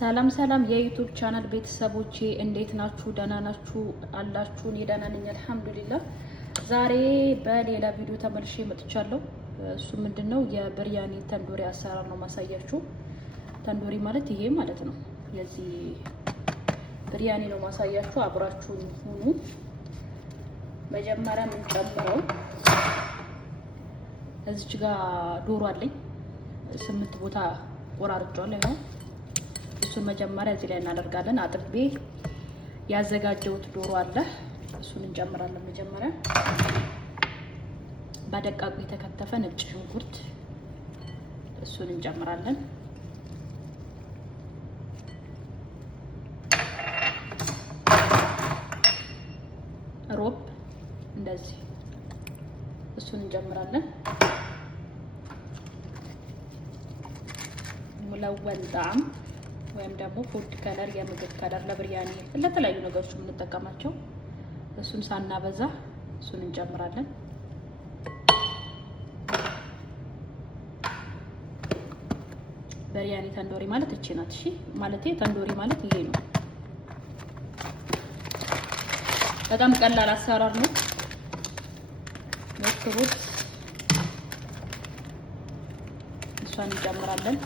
ሰላም ሰላም የዩቲዩብ ቻናል ቤተሰቦቼ እንዴት ናችሁ? ደህና ናችሁ አላችሁ? እኔ ደህና ነኝ አልሐምዱሊላህ። ዛሬ በሌላ ቪዲዮ ተመልሼ መጥቻለሁ። እሱ ምንድነው የብርያኒ ተንዶሪ አሰራር ነው ማሳያችሁ። ተንዶሪ ማለት ይሄ ማለት ነው። የዚህ ብርያኒ ነው ማሳያችሁ። አብራችሁን ሁኑ። መጀመሪያ ምን ጨምረው እዚች ጋር ዶሮ አለኝ 8 ቦታ ቆራርጫለሁ። እሱን መጀመሪያ እዚህ ላይ እናደርጋለን። አጥቤ ያዘጋጀሁት ዶሮ አለ፣ እሱን እንጨምራለን። መጀመሪያ በደቃቁ የተከተፈ ነጭ ሽንኩርት እሱን እንጨምራለን። ሮብ እንደዚህ እሱን እንጨምራለን። ሙለወን ጣዕም ወይም ደግሞ ፉድ ከለር የምግብ ከለር ለብርያኒ ለተለያዩ ነገሮች የምንጠቀማቸው እሱን ሳናበዛ እሱን እንጨምራለን። ብርያኒ ተንዶሪ ማለት እቺ ናት። እሺ ማለቴ ተንዶሪ ማለት ይሄ ነው። በጣም ቀላል አሰራር ነው፣ ሞክሩት። እሷን እንጨምራለን።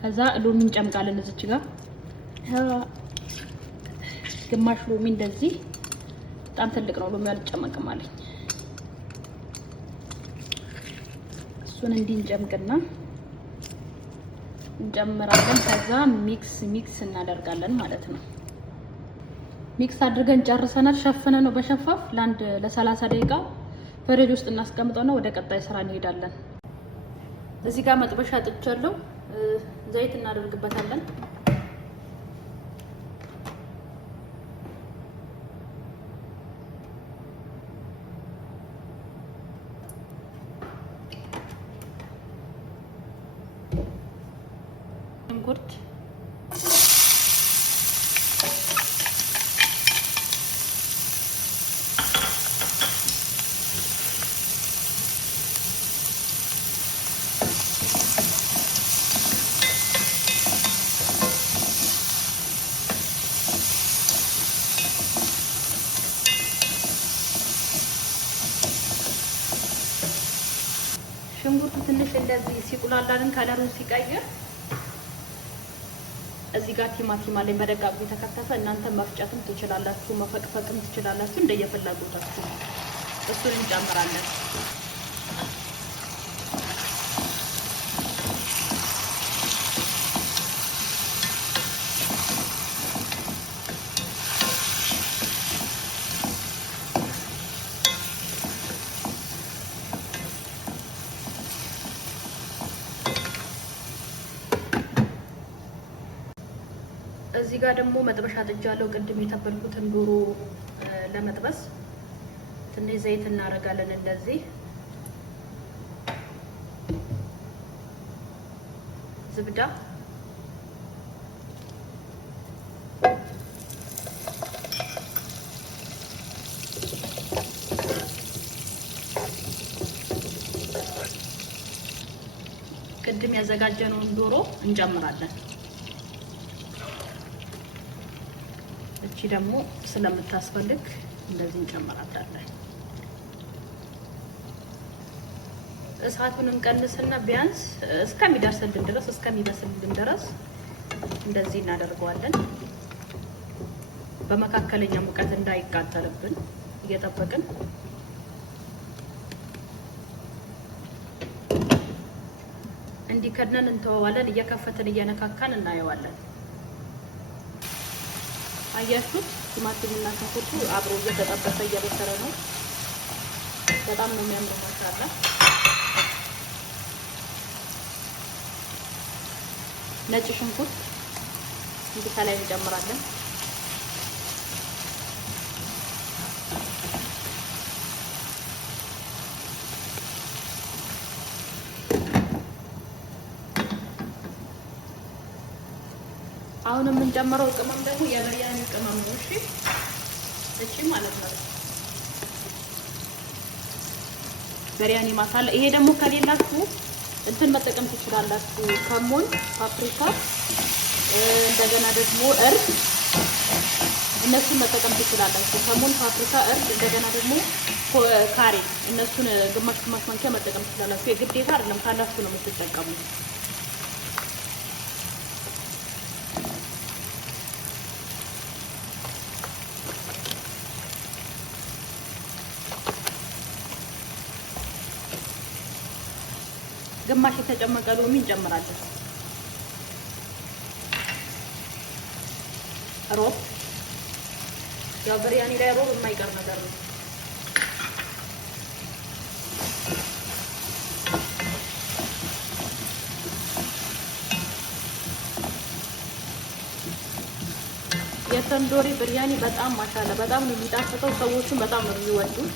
ከዛ ሎሚ እንጨምቃለን። እዚች ጋር ግማሽ ሎሚ እንደዚህ፣ በጣም ትልቅ ነው ሎሚ አልጨመቅም አለኝ። እሱን እንዲህ እንጨምቅና እንጨምራለን። ከዛ ሚክስ እናደርጋለን ማለት ነው። ሚክስ አድርገን ጨርሰናል። ሸፍነን ነው በሸፋፍ ለ30 ደቂቃ ፍሪጅ ውስጥ እናስቀምጠውና ወደ ቀጣይ ስራ እንሄዳለን። እዚህ ጋር መጥበሻ ጥቻለሁ። ዘይት እናደርግበታለን። ሽንኩርት ሽንኩርቱ ትንሽ እንደዚህ ሲቁላላልን ከለሩን ሲቀይር እዚህ ጋር ቲማቲም አለኝ በደቃቁ የተከተፈ። እናንተ መፍጨትም ትችላላችሁ፣ መፈቅፈቅም ትችላላችሁ እንደየፍላጎታችሁ። እሱን እንጨምራለን። እዚህ ጋር ደግሞ መጥበሻ ጥጃለሁ። ቅድም የተበልኩትን ዶሮ ለመጥበስ ትንሽ ዘይት እናደርጋለን። እንደዚህ ዝብዳ፣ ቅድም ያዘጋጀነውን ዶሮ እንጨምራለን። እቺ ደግሞ ስለምታስፈልግ እንደዚህ እንጨምራታለን። እሳቱን እንቀንስና ቢያንስ እስከሚበስልን ድረስ እንደዚህ እናደርገዋለን። በመካከለኛ ሙቀት እንዳይቃጠልብን እየጠበቅን እንዲከድነን እንተዋዋለን። እየከፈትን እየነካካን እናየዋለን። አያችሁት? ቲማቲምና ሽንኩርቱ አብሮ እየተጠበሰ እየበሰለ ነው። በጣም ነው የሚያምረው። ማሻአላ ነጭ ሽንኩርት እንዲህ ከላይ እንጨምራለን። አሁን የምንጨምረው ቅመም ደግሞ የብርያኒ ቅመም ነው። እሺ ማለት ነው። በሪያኒ ማሳላ። ይሄ ደግሞ ከሌላችሁ እንትን መጠቀም ትችላላችሁ። ከሞን፣ ፓፕሪካ እንደገና ደግሞ እርድ እነሱን መጠቀም ትችላላችሁ። ከሞን፣ ፓፕሪካ፣ እርድ እንደገና ደግሞ ካሬ እነሱን ግማሽ ማንኪያ መጠቀም ትችላላችሁ። የግዴታ አይደለም ካላችሁ ነው የምትጠቀሙት። ግማሽ የተጨመቀ ሎሚ እንጨምራለን። ሮብ ያው ብሪያኒ ላይ ሮብ የማይቀር ነገር ነው። የተንዶሪ ብሪያኒ በጣም ማሻአላ በጣም ነው የሚጣፍጠው። ሰዎቹም በጣም ነው የሚወዱት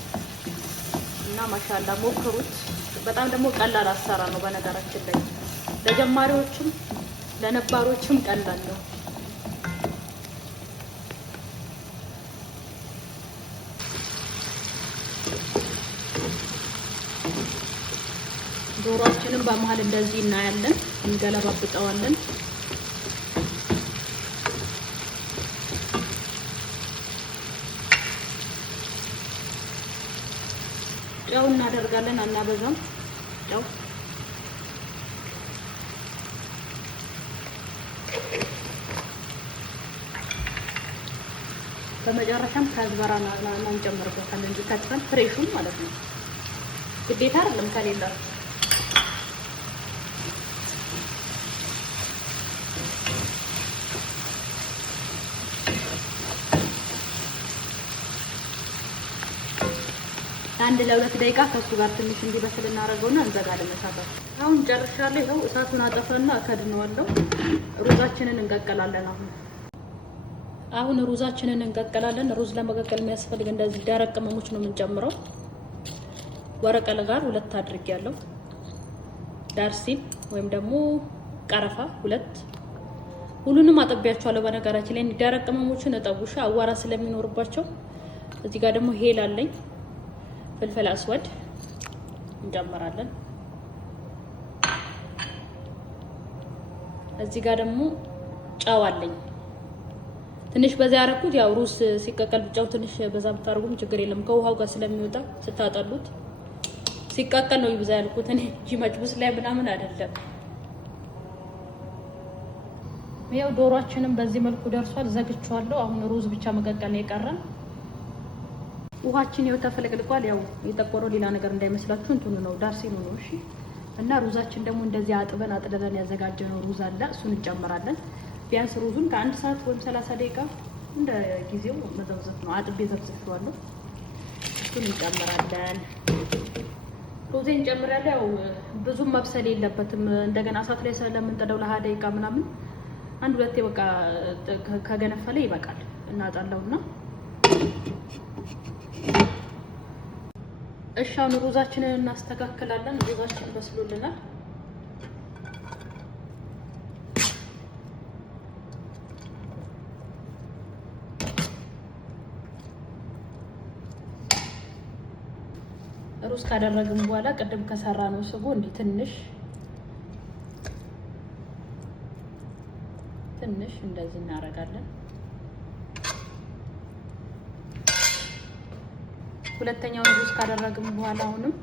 እና ማሻአላ ሞክሩት። በጣም ደግሞ ቀላል አሰራር ነው። በነገራችን ላይ ለጀማሪዎችም ለነባሮችም ቀላል ነው። ዶሮአችንን በመሃል እንደዚህ እናያለን፣ እንገለባብጠዋለን። ጨው እናደርጋለን፣ አናበዛም። ጨው በመጨረሻም ከዝበራ እንጨምርበታለን እንጂ ከትፈን ፍሬሹን ማለት ነው። ግዴታ አይደለም ከሌላ አንድ ለሁለት ደቂቃ ከሱ ጋር ትንሽ እንዲበስል እናደርገውና እንዘጋለን እሳታችን። አሁን ጨርሻለሁ። ይኸው እሳቱን አጠፋና እከድነዋለሁ። ሩዛችንን እንቀቅላለን። አሁን ሩዛችንን እንቀቅላለን። ሩዝ ለመቀቀል የሚያስፈልግ እንደዚህ ደረቅ ቅመሞች ነው የምንጨምረው። ወረቀል ጋር 2 አድርጌያለሁ። ዳርሲን ወይም ደግሞ ቀረፋ 2። ሁሉንም አጥቢያቸዋለሁ። በነገራችን ላይ ደረቅ ቅመሞችን እጠቡሽ አዋራ ስለሚኖርባቸው። እዚህ ጋር ደግሞ ሄል አለኝ። ፍልፍል አስወድ እንጨምራለን። እዚህ ጋር ደግሞ ጨው አለኝ። ትንሽ በዛ ያደረኩት ያው ሩዝ ሲቀቀል ጨው ትንሽ በዛ ብታርጉም ችግር የለም። ከውሃው ጋር ስለሚወጣ ስታጠሉት ሲቀቀል ነው ይብዛ ያልኩት እኔ እንጂ መጭቡስ ላይ ምናምን አይደለም። ያው ዶሮአችንም በዚህ መልኩ ደርሷል። ዘግቼዋለሁ። አሁን ሩዝ ብቻ መቀቀል ነው የቀረን። ውሃችን ያው ተፈለቅልቋል። ያው የጠቆረው ሌላ ነገር እንዳይመስላችሁ እንትኑ ነው ዳርሲኑ ነው። እሺ። እና ሩዛችን ደግሞ እንደዚህ አጥበን ያዘጋጀነው ሩዝ አለ። እሱን እንጨምራለን። ቢያንስ ሩዙን ከ1 ሰዓት ወይም 30 ደቂቃ እንደ ጊዜው መዘብዘፍ ነው። አጥቤ ዘብዝፌዋለሁ። እሱን እንጨምራለን። ሩዜን እንጨምራለን። ያው ብዙም መብሰል የለበትም። እንደገና እሳት ላይ ስለምንጠደው ለ20 ደቂቃ ምናምን 1-2 በቃ ከገነፈለ ይበቃል። እናጣለውና እሺ አሁን ሩዛችንን እናስተካክላለን። ሩዛችን በስሎልናል። ሩዝ ካደረግን በኋላ ቅድም ከሰራ ነው ስጎ እንዲህ ትንሽ እንደዚህ እናደርጋለን። ሁለተኛውን ሩዝ ካደረግን በኋላ አሁንም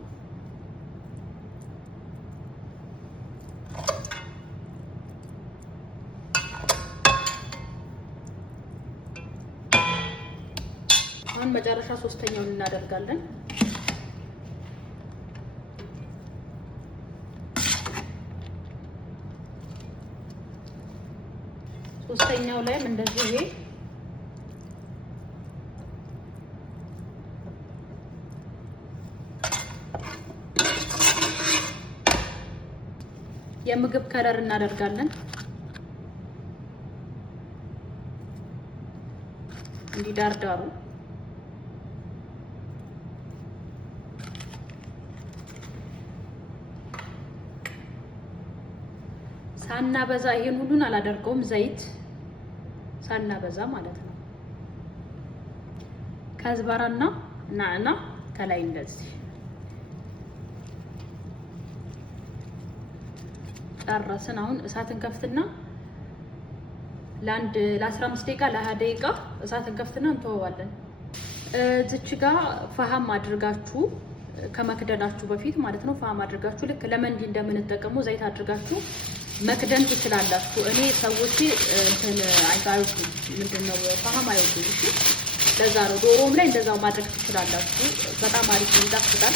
መጨረሻ ሶስተኛውን እናደርጋለን። ሶስተኛው ላይም እንደዚህ ይሄ የምግብ ከለር እናደርጋለን። እንዲህ ዳርዳሩ ሳናበዛ ይሄን ሁሉን አላደርገውም። ዘይት ሳናበዛ ማለት ነው። ከዝበራና ናዕና ከላይ እንደዚህ ጨረስን። አሁን እሳትን ከፍትና ለ15 ደቂቃ ለ20 ደቂቃ እሳትን ከፍትና እንተወዋለን። እዚች ጋር ፈሃም አድርጋችሁ ከመክደናችሁ በፊት ማለት ነው። ፈሃም አድርጋችሁ ልክ ለመንዲ እንደምንጠቀመው ዘይት አድርጋችሁ መክደን ትችላላችሁ። እኔ ሰዎች እንትን አይታዩት ምንድነው ፈሃም አይወዱም። እሺ ለዛ ነው። ዶሮም ላይ እንደዛው ማድረግ ትችላላችሁ። በጣም አሪፍ ይጣፍጣል።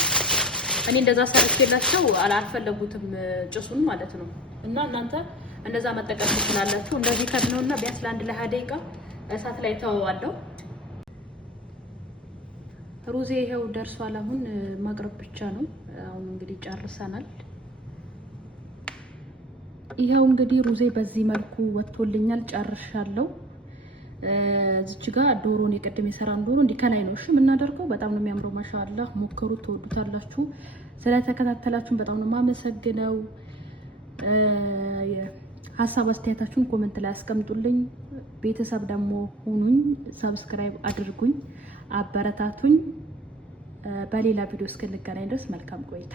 እኔ እንደዛ ሰርቼላቸው አልፈለጉትም ጭሱን ማለት ነው። እና እናንተ እንደዛ መጠቀም ትችላላችሁ። እንደዚህ ከድነውና ቢያንስ ለ20 ደቂቃ እሳት ላይ ተወዋለሁ። ሩዜ ይሄው ደርሷል። አሁን ማቅረብ ብቻ ነው። አሁን እንግዲህ ጨርሰናል። ይሄው እንግዲህ ሩዜ በዚህ መልኩ ወጥቶልኛል። ጨርሻለሁ። እዚች ጋር ዶሮን የቀደም የሰራን ዶሮ እንዲህ ከላይ ነው እሺ የምናደርገው። በጣም ነው የሚያምረው። ማሻአላህ ሞክሩት፣ ትወዱታላችሁ። ስለተከታተላችሁን በጣም ነው የማመሰግነው። ሀሳብ አስተያየታችሁን ኮሜንት ላይ አስቀምጡልኝ። ቤተሰብ ደግሞ ሁኑኝ፣ ሰብስክራይብ አድርጉኝ፣ አበረታቱኝ። በሌላ ቪዲዮ እስክንገናኝ ድረስ መልካም ቆይታ